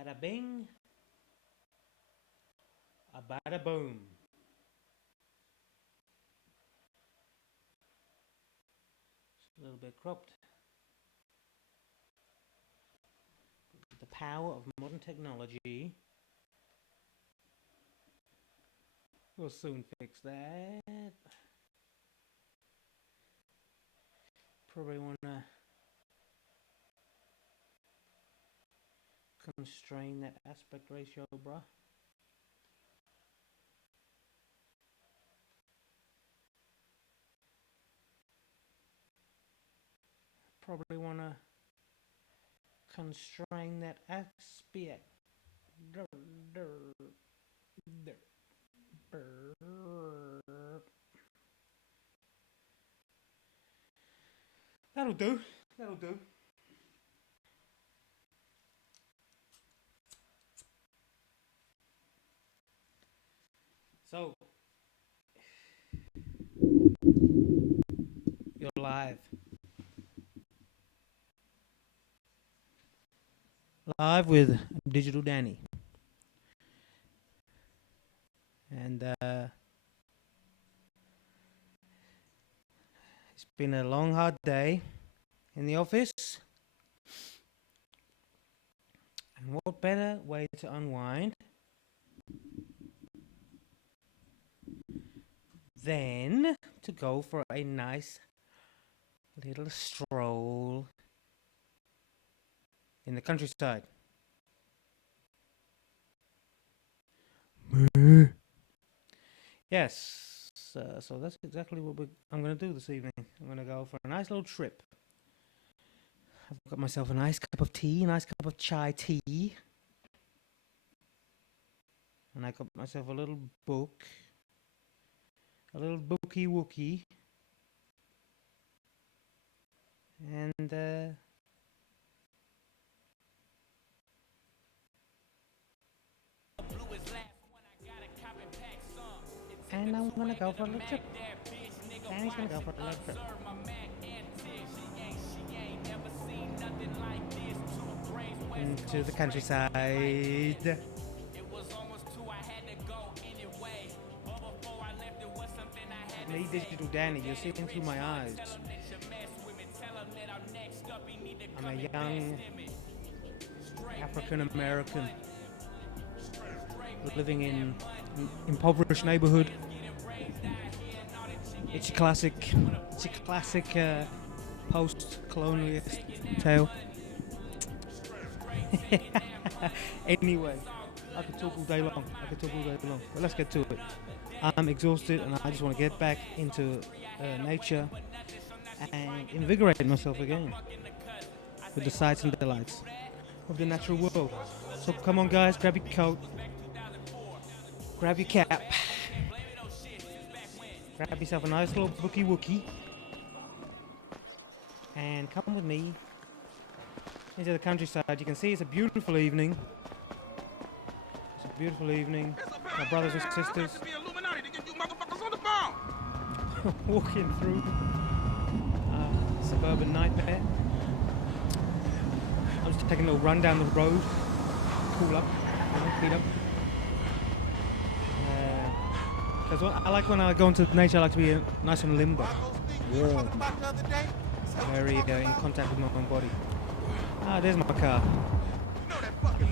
Bada bing, a bada boom. It's a little bit cropped. The power of modern technology will soon fix that. Probably wanna constrain that aspect ratio, bruh. Probably wanna constrain that aspect. That'll do. That'll do. So, you're live. Live with Digital Danny. And it's been a long, hard day in the office. And what better way to unwind than to go for a nice little stroll in the countryside. Yes, so that's exactly what I'm going to do this evening. I'm going to go for a nice little trip. I've got myself a nice cup of tea, a nice cup of chai tea. And I got myself a little book, a little bookie wookie. And I'm gonna go for a little trip. Danny's gonna go for a little trip. Into the countryside. Me, Digital Danny, you're seeing through my eyes. I'm a young African American living in an impoverished neighborhood. It's a classic post-colonialist tale. Anyway, I could talk all day long. But let's get to it. I'm exhausted and I just want to get back into nature and invigorate myself again with the sights and delights of the natural world. So come on, guys, grab your coat, grab your cap, grab yourself a nice little bookie wookie, and come with me into the countryside. You can see it's a beautiful evening. It's a beautiful evening. My brothers and sisters walking through suburban nightmare. I'm just taking a little run down the road, cool up, feet up. Because I like when I go into nature, I like to be nice and limber, warm, very in contact with my own body. Ah, there's my car.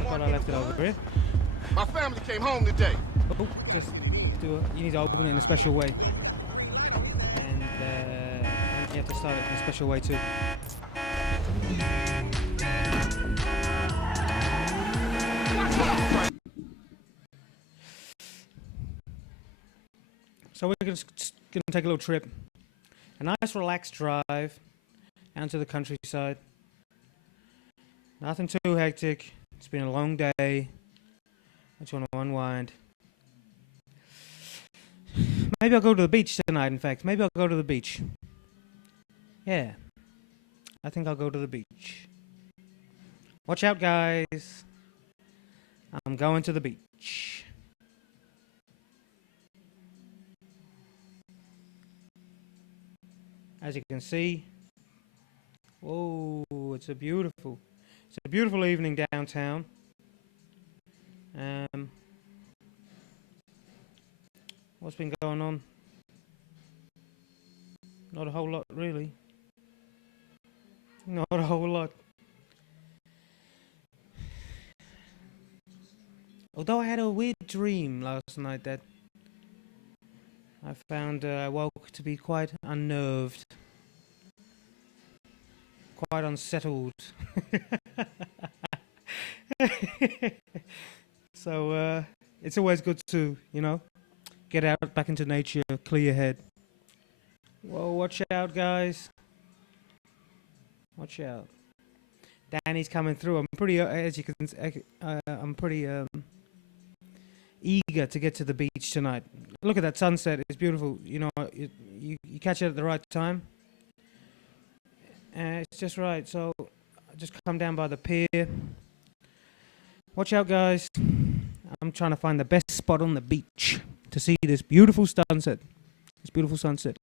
Thought I left it over here. My family came home today. Oh, just do it. You need to open it in a special way. And you have to start it in a special way too. So we're going to take a little trip. A nice relaxed drive out to the countryside. Nothing too hectic. It's been a long day. I just want to unwind. Maybe I'll go to the beach tonight, in fact. Maybe I'll go to the beach. Yeah. I think I'll go to the beach. Watch out, guys. I'm going to the beach. As you can see, whoa, it's a beautiful evening downtown. Um, what's been going on? Not a whole lot, really. Not a whole lot. Although I had a weird dream last night that I found I woke to be quite unnerved, quite unsettled. So it's always good to, get out back into nature, clear your head. Whoa, watch out, guys. Watch out. Danny's coming through. I'm pretty, as you can, I'm pretty eager to get to the beach tonight. Look at that sunset. It's beautiful. You catch it at the right time. It's just right. So I just come down by the pier. Watch out, guys. I'm trying to find the best spot on the beach to see this beautiful sunset. This beautiful sunset.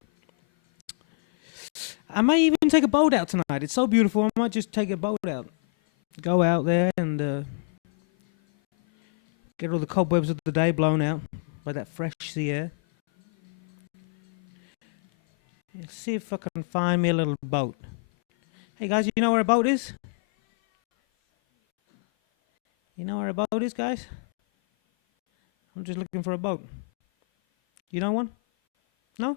I may even take a boat out tonight. It's so beautiful. I might just take a boat out. Go out there and get all the cobwebs of the day blown out by that fresh sea air. Let's see if I can find me a little boat. Hey guys, you know where a boat is? You know where a boat is, guys? I'm just looking for a boat. You know one? No?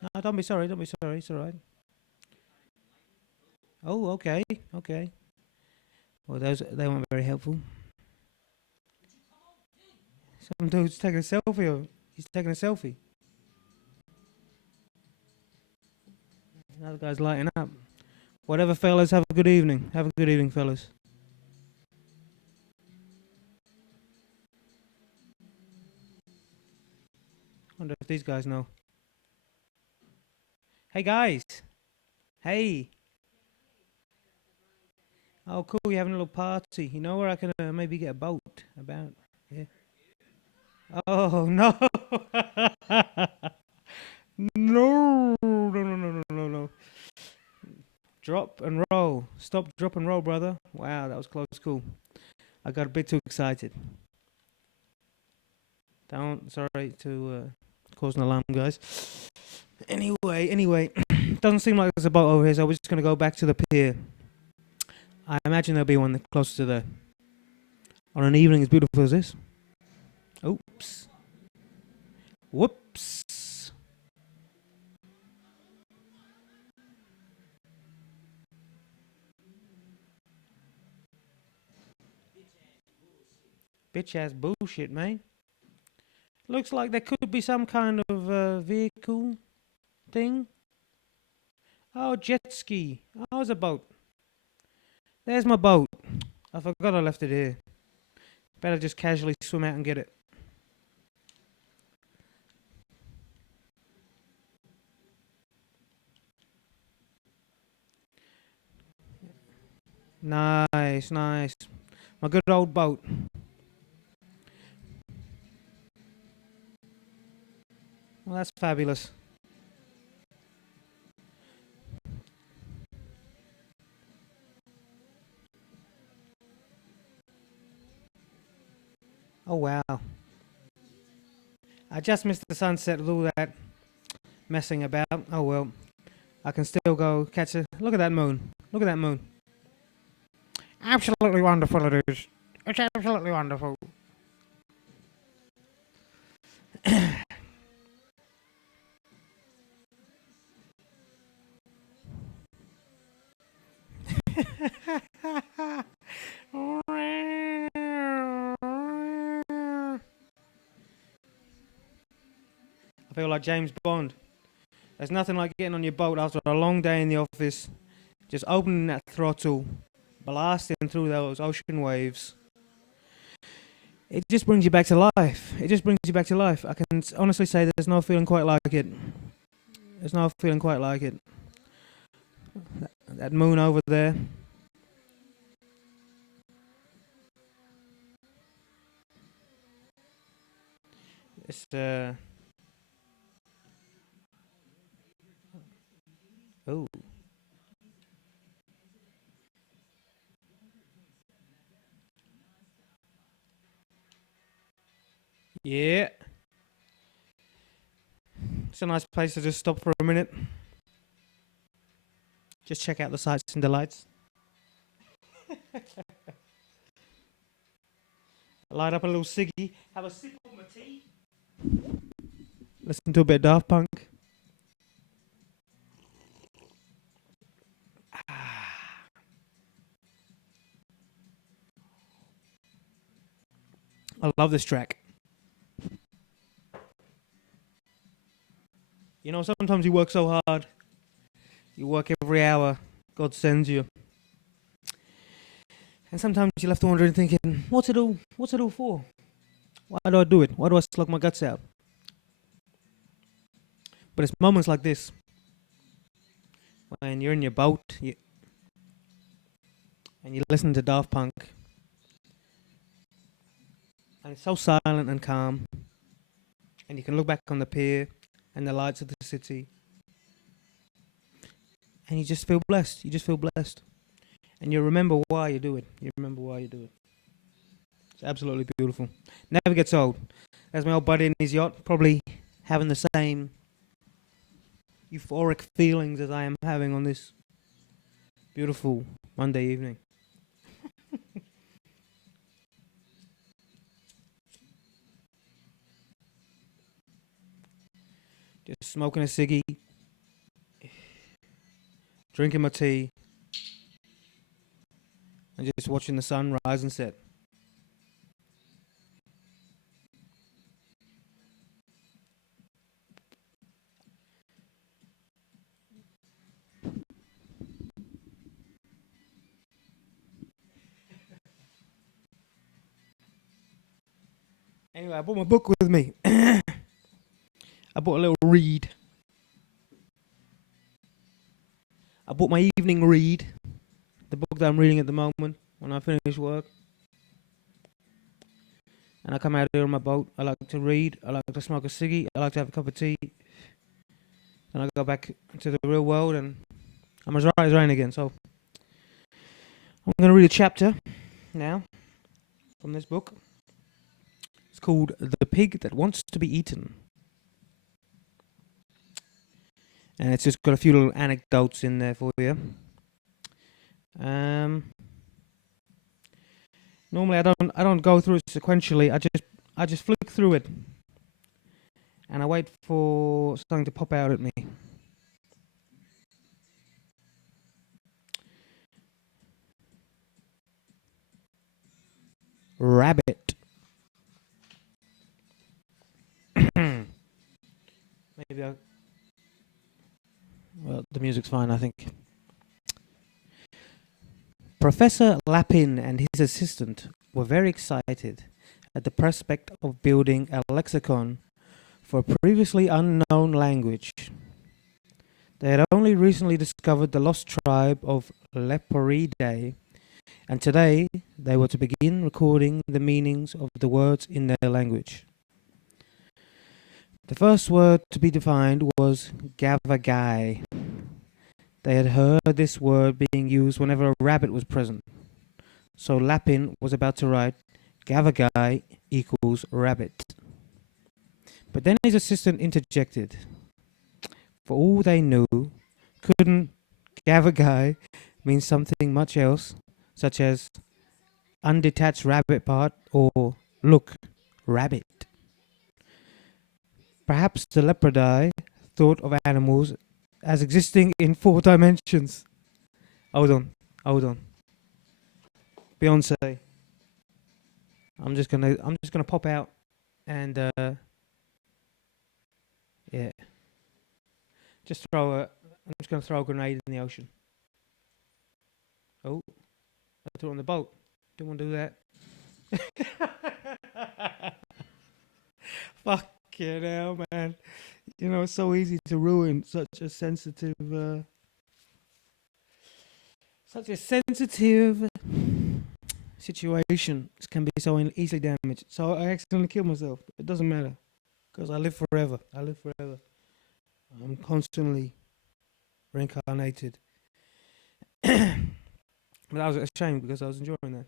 No, don't be sorry. Don't be sorry. It's all right. Oh, okay. Okay. Well, they weren't very helpful. Some dude's taking a selfie. He's taking a selfie. Another guy's lighting up. Whatever, fellas, have a good evening. Have a good evening, fellas. Wonder if these guys know. Hey, guys. Hey. Oh, cool. You're having a little party. You know where I can maybe get a boat about? Yeah. Oh, no. No. No, no, no, no, no, no. Drop and roll. Stop, drop and roll, brother. Wow, that was close. Cool. I got a bit too excited. Sorry to cause an alarm, guys. Anyway, doesn't seem like there's a boat over here, so we're just going to go back to the pier. I imagine there'll be one closer to there. On an evening as beautiful as this. Oops. Whoops. Bitch ass bullshit, man. Looks like there could be some kind of vehicle thing. Oh, jet ski. Oh, it's a boat. There's my boat. I forgot I left it here. Better just casually swim out and get it. Nice, nice. My good old boat. Well, that's fabulous. Oh, wow. I just missed the sunset with all that messing about. Oh, well. I can still go catch a... Look at that moon. Look at that moon. Absolutely wonderful it is. It's absolutely wonderful. I feel like James Bond. There's nothing like getting on your boat after a long day in the office, just opening that throttle, blasting through those ocean waves. It just brings you back to life. It just brings you back to life. I can honestly say there's no feeling quite like it. There's no feeling quite like it. That moon over there. It's oh. Yeah. It's a nice place to just stop for a minute. Just check out the sights and delights. Light up a little ciggy. Have a sip of my tea. Listen to a bit of Daft Punk. I love this track. You know, sometimes you work so hard. You work every hour God sends you. And sometimes you're left wondering, thinking, what's it all? What's it all for? Why do I do it? Why do I slug my guts out? But it's moments like this when you're in your boat and you listen to Daft Punk, and it's so silent and calm, and you can look back on the pier and the lights of the city, and you just feel blessed. You just feel blessed. And you remember why you do it. You remember why you do it. It's absolutely beautiful. Never gets old. There's my old buddy in his yacht, probably having the same euphoric feelings as I am having on this beautiful Monday evening. Just smoking a ciggy, drinking my tea, and just watching the sun rise and set. Anyway, I brought my book with me. I bought a little read. I bought my evening read, the book that I'm reading at the moment when I finish work. And I come out here on my boat. I like to read. I like to smoke a ciggy. I like to have a cup of tea. Then I go back to the real world and I'm as right as rain again. So I'm going to read a chapter now from this book. It's called The Pig That Wants to Be Eaten. And it's just got a few little anecdotes in there for you. Normally I don't go through it sequentially. I just flick through it. And I wait for something to pop out at me. Rabbit. Maybe well, the music's fine, I think. Professor Lapin and his assistant were very excited at the prospect of building a lexicon for a previously unknown language. They had only recently discovered the lost tribe of Leporidae, and today they were to begin recording the meanings of the words in their language. The first word to be defined was gavagai. They had heard this word being used whenever a rabbit was present. So Lapin was about to write gavagai equals rabbit. But then his assistant interjected. For all they knew, couldn't gavagai mean something much else, such as undetached rabbit part or look, rabbit. Perhaps the leopardi thought of animals as existing in 4 dimensions. Hold on. Beyonce. I'm just gonna pop out and yeah. I'm just gonna throw a grenade in the ocean. Oh, I threw it on the boat. Didn't want to do that. Fucking hell, man. You know, it's so easy to ruin such a sensitive situation. It can be so easily damaged. So I accidentally killed myself. It doesn't matter, because I live forever. I'm constantly reincarnated. But that was a shame because I was enjoying that.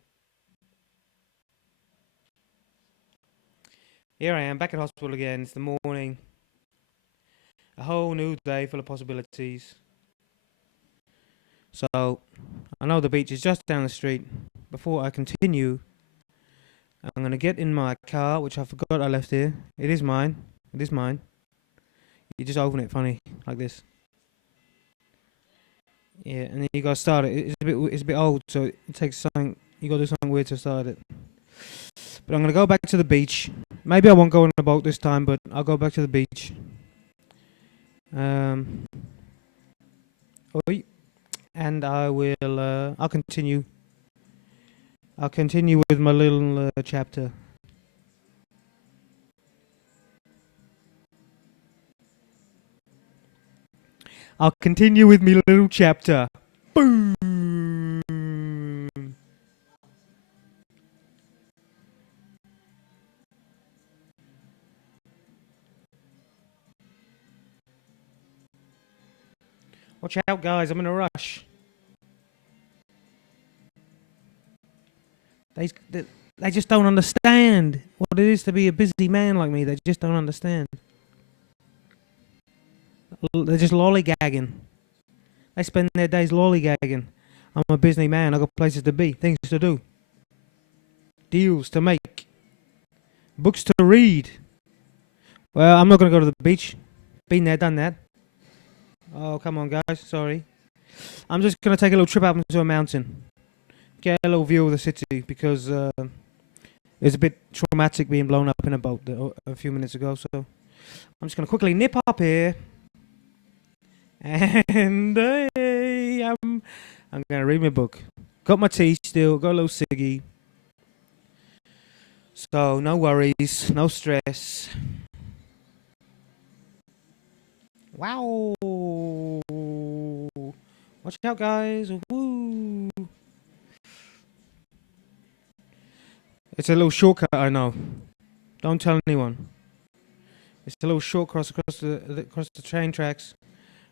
Here I am back at hospital again. It's the morning. A whole new day full of possibilities. So, I know the beach is just down the street. Before I continue, I'm going to get in my car, which I forgot I left here. It is mine. It is mine. You just open it funny, like this. Yeah, and then you got to start it. It's a bit old, so it takes something. You got to do something weird to start it. But I'm going to go back to the beach. Maybe I won't go on a boat this time, but I'll go back to the beach. Oi. And I will. I'll continue. I'll continue with my little chapter. I'll continue with my little chapter. Boom. Watch out, guys! I'm in a rush. They just don't understand what it is to be a busy man like me. They just don't understand. They're just lollygagging. They spend their days lollygagging. I'm a busy man. I've got places to be, things to do, deals to make, books to read. Well, I'm not going to go to the beach. Been there, done that. Oh, come on, guys. Sorry. I'm just going to take a little trip up into a mountain. Get a little view of the city because it's a bit traumatic being blown up in a boat a few minutes ago. So I'm just going to quickly nip up here. And I'm going to read my book. Got my tea still. Got a little ciggy. So no worries. No stress. Wow. Watch out, guys. Woo. It's a little shortcut, I know. Don't tell anyone. It's a little shortcut across the train tracks,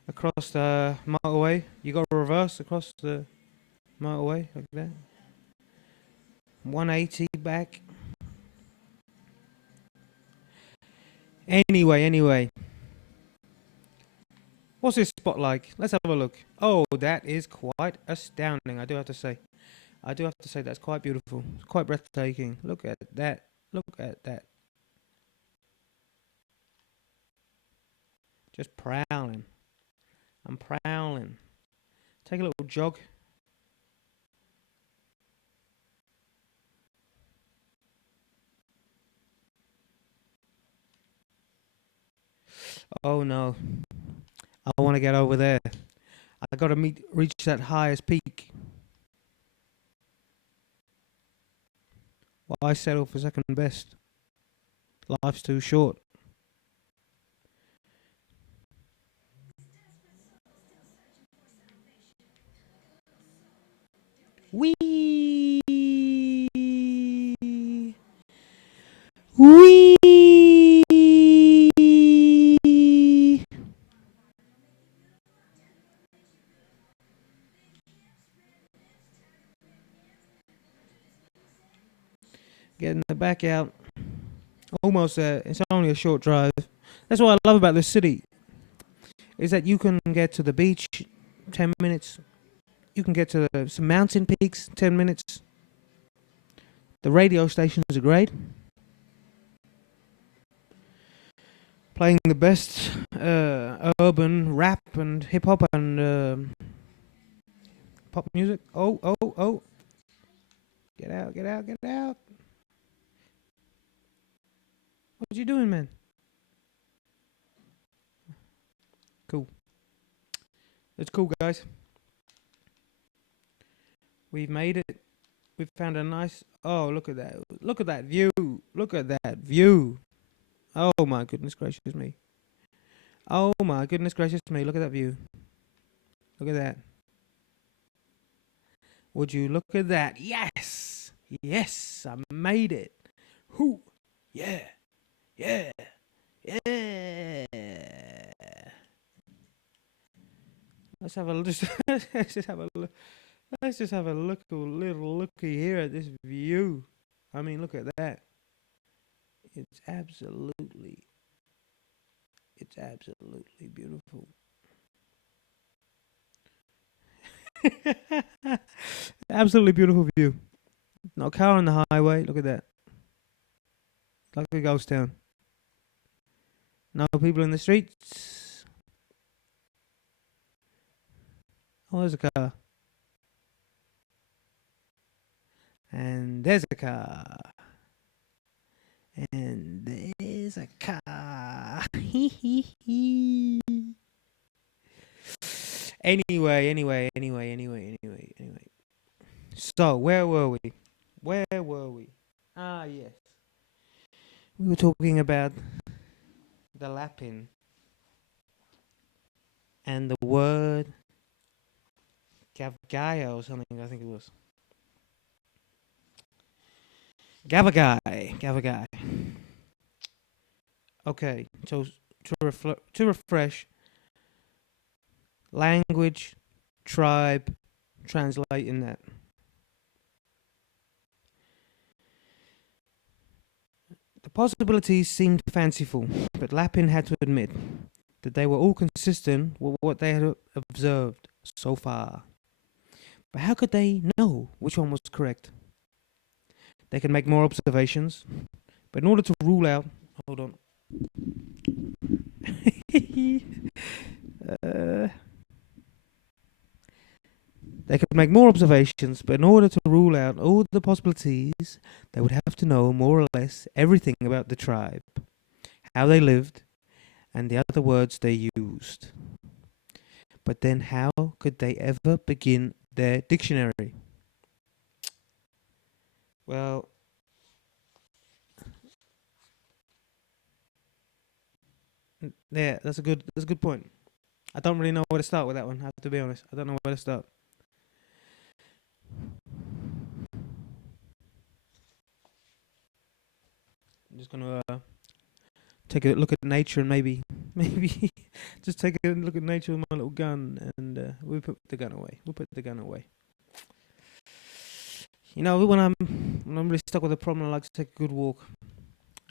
across the motorway. You got to reverse across the motorway like that. 180 back. Anyway. What's this spot like? Let's have a look. Oh, that is quite astounding, I do have to say. That's quite beautiful. It's quite breathtaking. Look at that. Look at that. Just prowling. I'm prowling. Take a little jog. Oh no. I want to get over there. I got to reach that highest peak. Why settle for second best? Life's too short. Wee. Wee. Getting the back out. Almost there. It's only a short drive. That's what I love about this city. Is that you can get to the beach 10 minutes. You can get to some mountain peaks 10 minutes. The radio stations are great. Playing the best urban rap and hip hop and pop music. Oh. Get out. What you doing, man? Cool. It's cool, guys. We've made it. We've found a nice... Oh, look at that. Look at that view. Look at that view. Oh, my goodness gracious me. Oh, my goodness gracious me. Look at that view. Look at that. Would you look at that? Yes. Yes, I made it. Whoo. Yeah. Yeah. Yeah. Let's have a let's just have a look. Let's just have a little looky here at this view. I mean, look at that. It's absolutely beautiful. Absolutely beautiful view. Not a car on the highway. Look at that. Like a ghost town. No people in the streets. Oh, there's a car. And there's a car. And there's a car. Anyway. So, where were we? Ah, yes. We were talking about the Lapin and the word Gavgaya or something, I think it was. Gavagai. Okay, so to refresh, language, tribe, translating that. The possibilities seemed fanciful, but Lapin had to admit that they were all consistent with what they had observed so far. But how could they know which one was correct? They could make more observations, but in order to rule out, hold on. They could make more observations, but in order to rule out all the possibilities, they would have to know more or less everything about the tribe, how they lived, and the other words they used. But then how could they ever begin their dictionary? Well, yeah, that's a good point. I don't really know where to start with that one. I have to be honest. I don't know where to start. I'm just gonna take a look at nature and maybe just take a look at nature with my little gun, and we put the gun away. You know, when I'm really stuck with a problem, I like to take a good walk.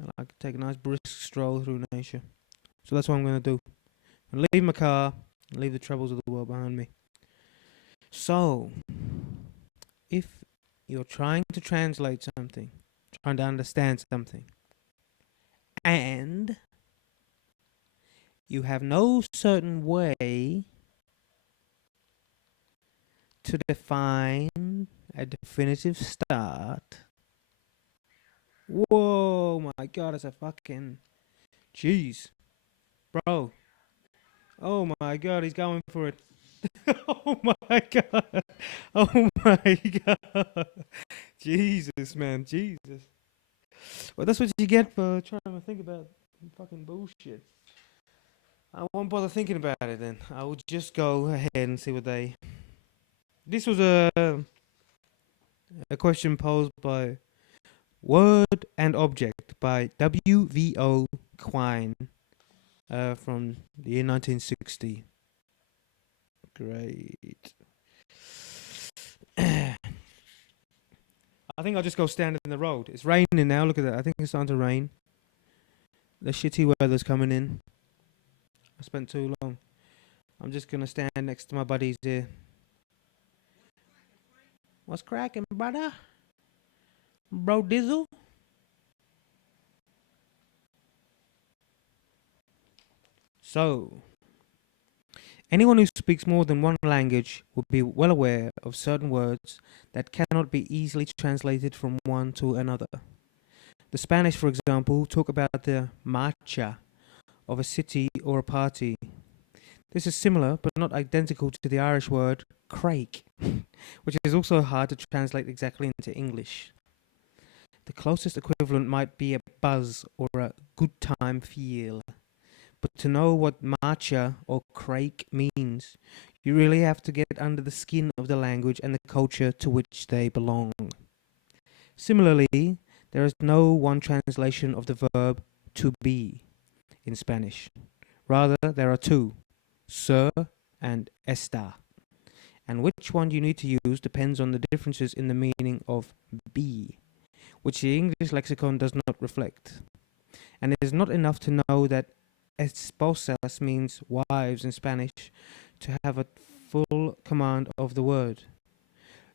I like to take a nice brisk stroll through nature. So that's what I'm gonna do. I'm gonna leave my car, and leave the troubles of the world behind me. So, if you're trying to translate something, trying to understand something, and you have no certain way to define a definitive start. Whoa, my God, it's a fucking... Jeez. Bro. Oh my God, he's going for it. Oh my God. Oh my God. Jesus, man. Jesus. Well, that's what you get for trying to think about fucking bullshit. I won't bother thinking about it then. I will just go ahead and see what they... This was a question posed by Word and Object by W.V.O. Quine from the year 1960. Great. I think I'll just go stand in the road. It's raining now. Look at that. I think it's starting to rain. The shitty weather's coming in. I spent too long. I'm just gonna stand next to my buddies here. What's cracking, brother? Bro Dizzle? So, anyone who speaks more than one language will be well aware of certain words that cannot be easily translated from one to another. The Spanish, for example, talk about the marcha of a city or a party. This is similar but not identical to the Irish word craic, which is also hard to translate exactly into English. The closest equivalent might be a buzz or a good time feel. But to know what marcha or craic means, you really have to get under the skin of the language and the culture to which they belong. Similarly, there is no one translation of the verb to be in Spanish. Rather, there are two, ser and estar. And which one you need to use depends on the differences in the meaning of be, which the English lexicon does not reflect. And it is not enough to know that esposas means wives in Spanish to have a full command of the word.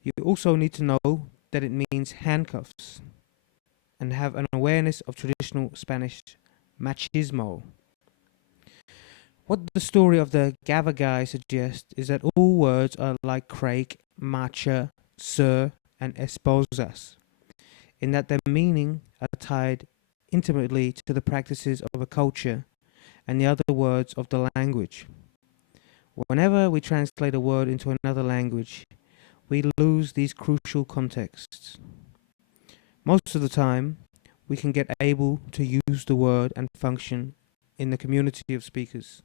You also need to know that it means handcuffs and have an awareness of traditional Spanish machismo. What the story of the Gava guy suggests is that all words are like Craig, macha, sir, and esposas, in that their meaning are tied intimately to the practices of a culture and the other words of the language. Whenever we translate a word into another language, we lose these crucial contexts. Most of the time, we can get able to use the word and function in the community of speakers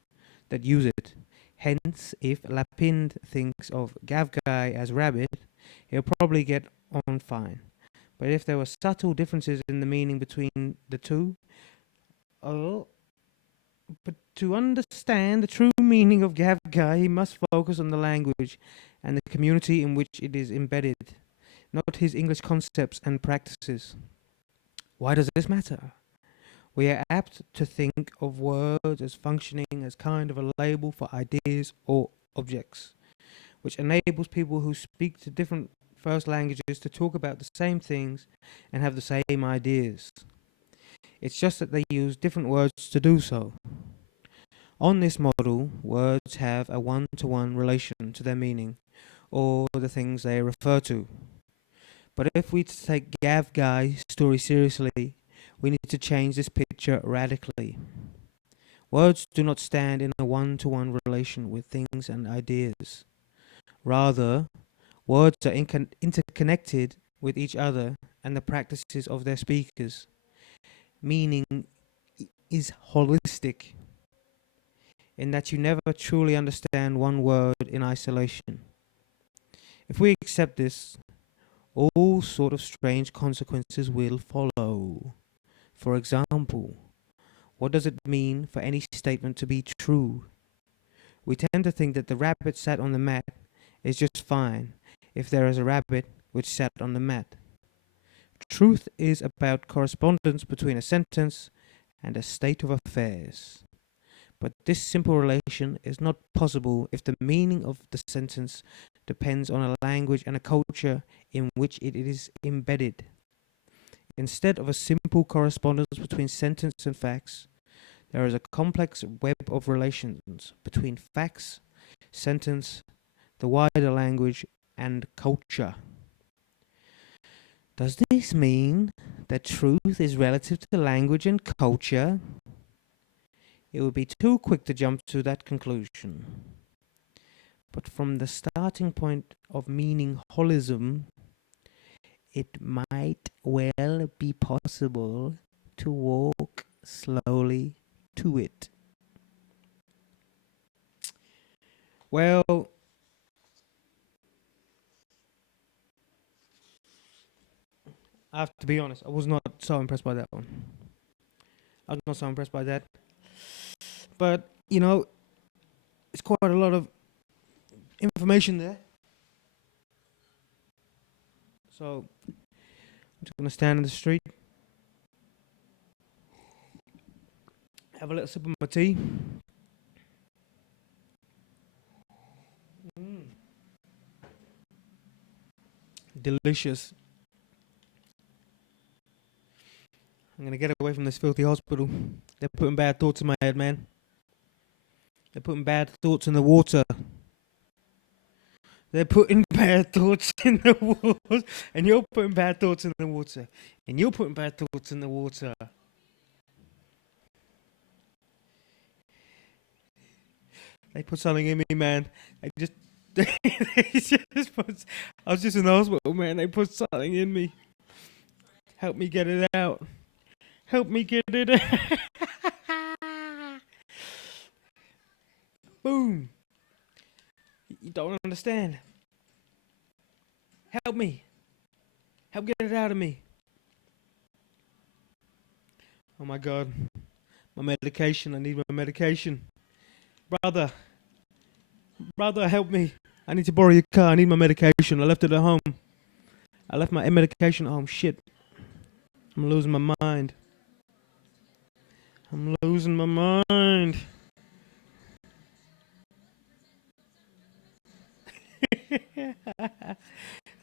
that use it. Hence, if Lapind thinks of Gavgai as rabbit, he'll probably get on fine. But if there were subtle differences in the meaning between the two, but to understand the true meaning of Gavgai, he must focus on the language and the community in which it is embedded, not his English concepts and practices. Why does this matter? We are apt to think of words as functioning as kind of a label for ideas or objects, which enables people who speak to different first languages to talk about the same things and have the same ideas. It's just that they use different words to do so. On this model, words have a one-to-one relation to their meaning or the things they refer to. But if we take Gav Guy's story seriously, we need to change this picture radically. Words do not stand in a one-to-one relation with things and ideas. Rather, words are interconnected with each other and the practices of their speakers. Meaning is holistic, in that you never truly understand one word in isolation. If we accept this, all sort of strange consequences will follow. For example, what does it mean for any statement to be true? We tend to think that the rabbit sat on the mat is just fine if there is a rabbit which sat on the mat. Truth is about correspondence between a sentence and a state of affairs. But this simple relation is not possible if the meaning of the sentence depends on a language and a culture in which it is embedded. Instead of a simple correspondence between sentence and facts, there is a complex web of relations between facts, sentence, the wider language, and culture. Does this mean that truth is relative to language and culture? It would be too quick to jump to that conclusion. But from the starting point of meaning holism, it might well be possible to walk slowly to it. Well, I have to be honest, I was not so impressed by that one. I was not so impressed by that. But, you know, it's quite a lot of information there. So, I'm just going to stand in the street, have a little sip of my tea. Delicious. I'm going to get away from this filthy hospital. They're putting bad thoughts in my head, man. They're putting bad thoughts in the water. They're putting bad thoughts in the water. And you're putting bad thoughts in the water. And you're putting bad thoughts in the water. They put something in me, man. They just put, I was just in the hospital, man. They put something in me. Help me get it out. Help me get it out. Boom. You don't understand. Help me. Help get it out of me. Oh my God. My medication. I need my medication. Brother, help me. I need to borrow your car. I need my medication. I left it at home. I left my medication at home. Shit. I'm losing my mind. I'm losing my mind.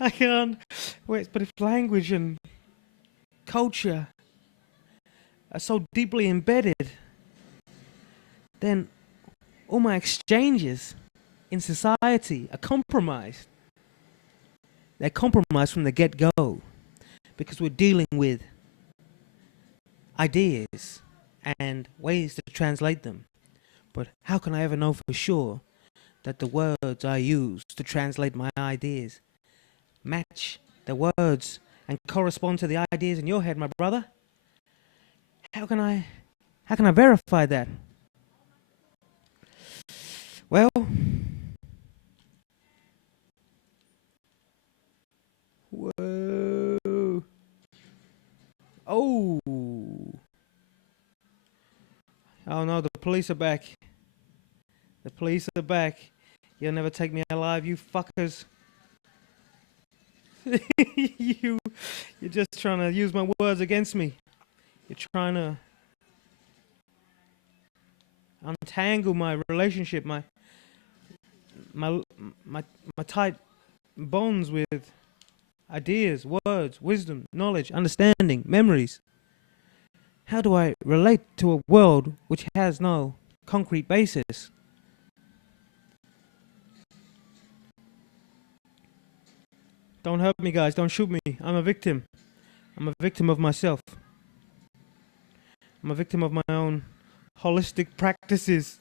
I can't. Wait, but if language and culture are so deeply embedded, then all my exchanges in society are compromised. They're compromised from the get-go because we're dealing with ideas and ways to translate them. But how can I ever know for sure that the words I use to translate my ideas match the words and correspond to the ideas in your head, my brother? How can I verify that? Well, whoa. Oh. Oh no, the police are back. The police are back. You'll never take me alive, you fuckers. You're just trying to use my words against me. You're trying to untangle my relationship, my my my tight bonds with ideas, words, wisdom, knowledge, understanding, memories. How do I relate to a world which has no concrete basis? Don't hurt me, guys. Don't shoot me. I'm a victim. I'm a victim of myself. I'm a victim of my own holistic practices.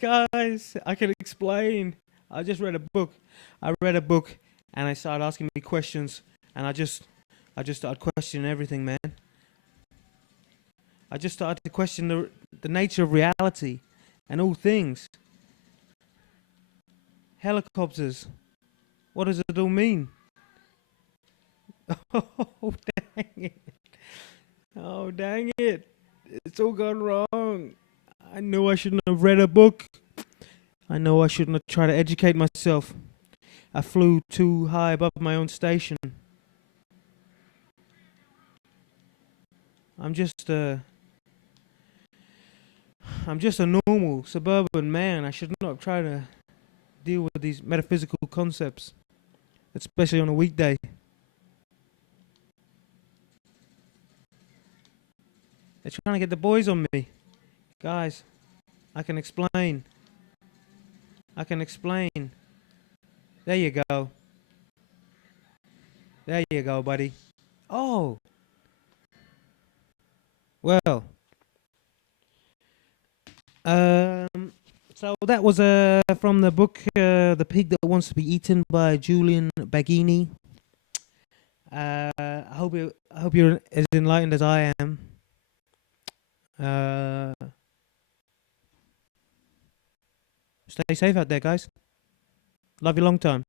Guys, I can explain. I just read a book. I read a book and I started asking me questions and I just started questioning everything, man. I just started to question the nature of reality and all things. Helicopters. What does it all mean? Oh, dang it. Oh, dang it. It's all gone wrong. I knew I shouldn't have read a book. I know I shouldn't have tried to educate myself. I flew too high above my own station. I'm just a normal suburban man. I should not have tried to deal with these metaphysical concepts, especially on a weekday. They're trying to get the boys on me. Guys, I can explain. I can explain. There you go. There you go, buddy. Oh. Well. So that was from the book The Pig That Wants to Be Eaten by Julian Baggini. I hope you're as enlightened as I am. Stay safe out there, guys. Love you long time.